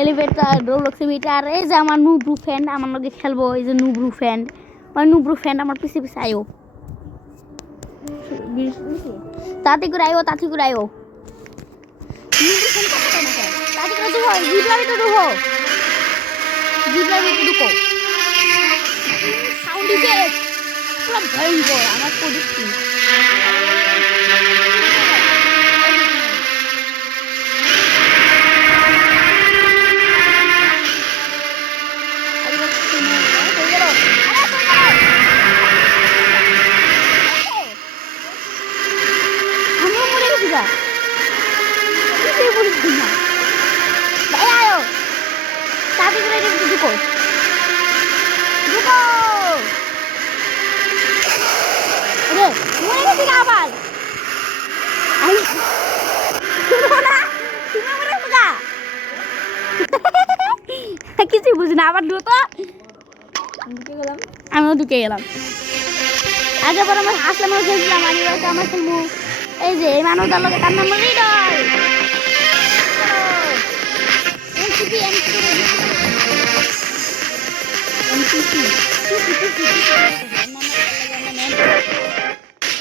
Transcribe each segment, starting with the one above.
elevator Roblox metre এই যে আমার নুব্রু ফ্রেন্ড আমার লগে খেলবো এই যে নুব্রু ফ্রেন্ড আমার পিছে পিছে আয়ো তাতে করে আয়ো নুব্রু ফ্রেন্ড তাতে করে দুহো জিবলার ভিতরে ঢুকো সাউন্ড ইফেক্ট পুরো ভয়ঙ্কর আমার প্রযুক্তি কিছু বুঝি না আবার ঢুকো আমিও ঢুকে গেলাম আগে পর আমার আসলে মানুষ খেলছিলাম আমার খেলবো এই যে এই মানুষটার লোকে তার নাম হৃদয়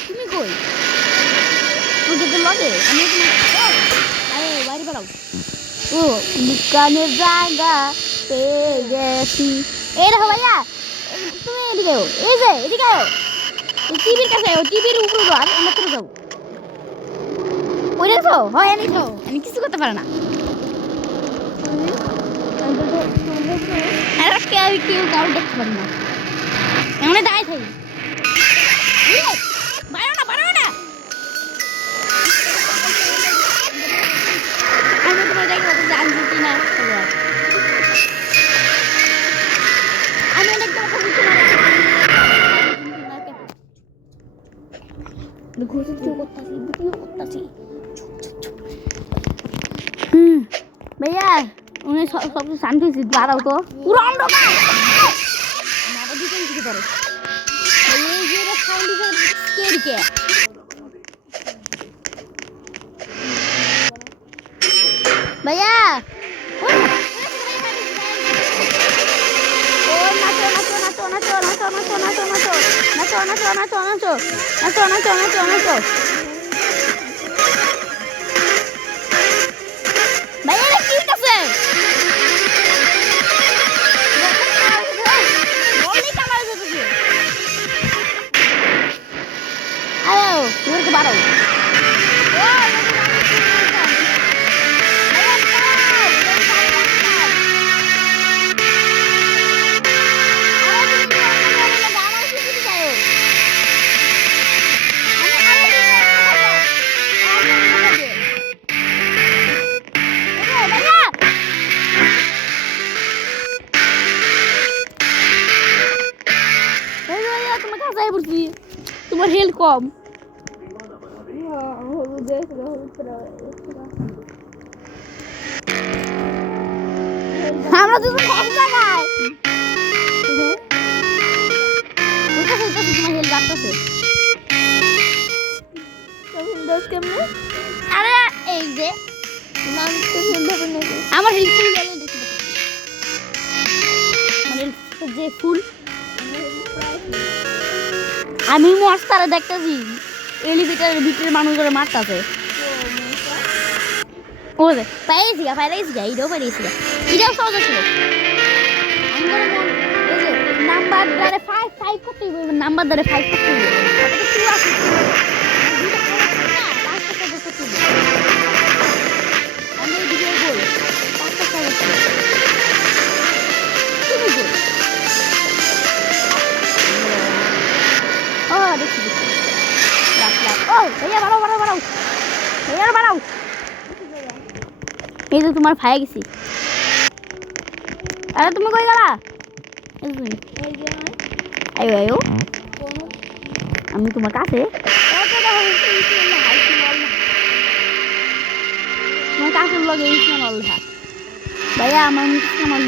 তুমি কই তোকে তো লগে আমি বাড়ি বেড়াও ও দোকানের জায়গা পেয়ে গেছি এই দেখো ভাইয়া তুমি এদিকে এই যে এদিকে টিভির কাছে টিভির উপরে আর আমরা তো যাবো ওই দেখো হয় আনিছো আমি কিছু করতে পারে না কেউ কাউ দেখতে পারি না এমন দাঁড়াই থাকি বাড়ো না আমি তোমার দেখবো জানছি কিনা আমি দেখতে भैया उन्हें सब शांति से बाहर तो पूरा अंधकार मारो दिखे इसके तरह ये साउंड के स्केर के भैया नाचो भैया की कैसे बोलने का मार दे तुझे आओ दूर के बाहर आओ তোমার হেলথ কম আমরা তো এক জায়গায় তোমার হেলথ বাড়তেছে আরে এই যে আমার হেলথ যে ফুল আমি মস্তারে দেখতেছি এলিভেটরের ভিতরে মানুষগুলো মারতেছে ও যে পাইছি এইটাও পাইছি এটাও সহজ ছিল নাম্বার দ্বারা 5 করতে হবে নাম্বার দ্বারা 5 করতে হবে আমি ভিডিও বল 5টা সহজ ছিল তুমি বল দেখছি ও भैया বাড়াও এই তো তোমার ভাই গেছি আরে তুমি কই গেলা আয়ো আমি তোমার কাছে তোমার কাছে লগে ইসমান আল্লাহ ভাইয়া আমার ইসমান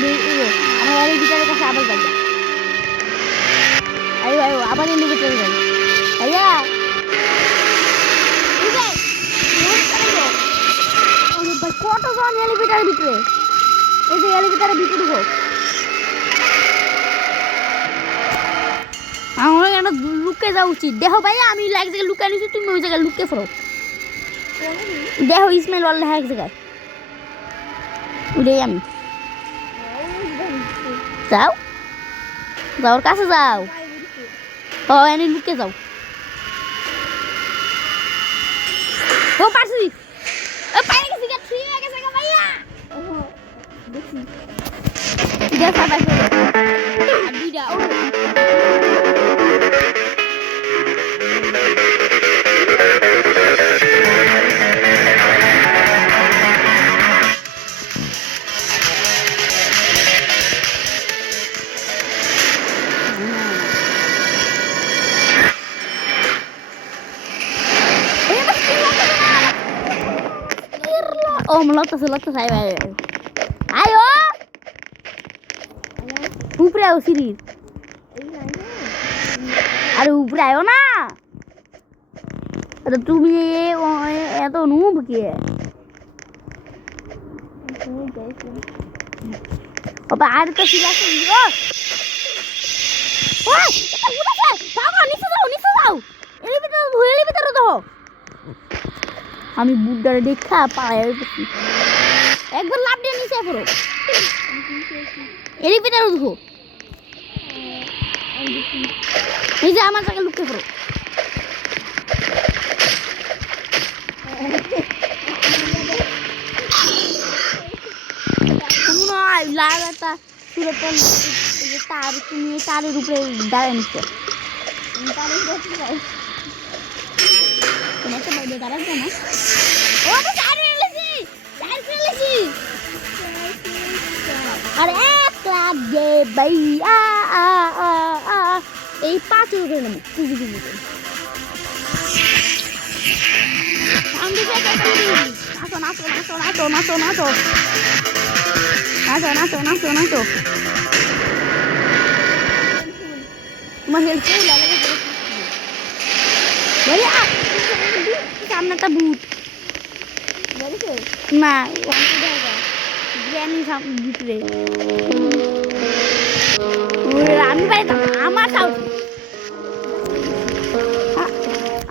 আমার এই ভিতরের কাছে আবার যাই আয়ো আবার এই ভিতরে যাই ভাইয়া কতজন এলিভেটরের ভিতরে এই যে এলিভেটরের ভিতরে ঢুকো আমার এখানে লুকে যাওয়া উচিত দেখো ভাই আমি এক জায়গায় লুকাই নিয়েছি তুমি ওই জায়গায় লুকে ফেরো দেখো ইসমাইল ওয়াল্লাহ এক জায়গায় উড়েই আমি যাও যাওয়ার কাছে যাও ও এনে লুকে যাও ও পারছি ও পাইরে গেছি গা ঠিক হয়ে গেছে গা ভাইয়া দেখি এটা সাবাই করে দুইটা ও oh melotos saya ayo upre ayo sini aduh upre ayo na ada tumi eto noob ki apa ada to sila sini oh wah udah sah bawa nice jao elevator to আমি বুড্ডারে দেখা পায়ে গেছি একবার লাভ দিয়ে নিচে পড়ো এর ভিতরে ঢুকো এই যে আমার জায়গা লুকিয়ে পড়ো তুমি না লাল একটা সুরতন তার তুমি তারের উপরে দাঁড়িয়ে নিচ্ছো তারের উপরে যাও তোমার তো বাইরে দাঁড়াবে না ও আমি সাইড ফেলেছি আরে এক লাগে ভাইয়া এই 5 করে নেব কুজি কুজি করে আমি দেখে নাচো তোমার হেল্প লাগে ভাইয়া সামনে একটা ভূত না গ্র্যানি ভিতরে আমি পাইতাম আমার সাউন্ড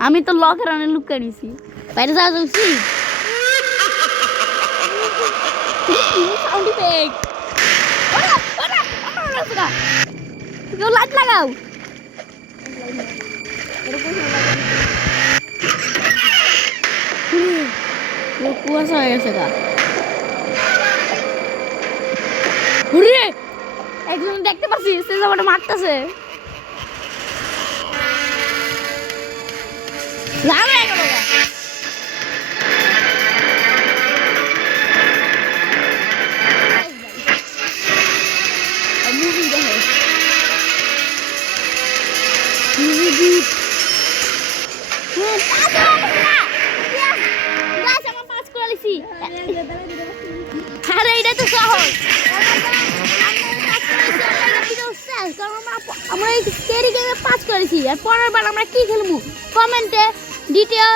আমি তো লকের আনে লুকিয়ে নিছি বাইরে যাওয়া যাচ্ছি সাউন্ড ইফেক্ট কেউ লাইট লাগাও কুয়াশা হয়ে গেছে গা ঘুরে একজন দেখতে পাচ্ছি সে যাবাটা মারতেছে লাভ হয়ে গেল গা মুভি দেখে মুভি আরে এটা তো সহজ আমরা এই স্কেরি গেমে 5 করেছি আর পরের বার আমরা কি খেলবো কমেন্টে ডিটেইল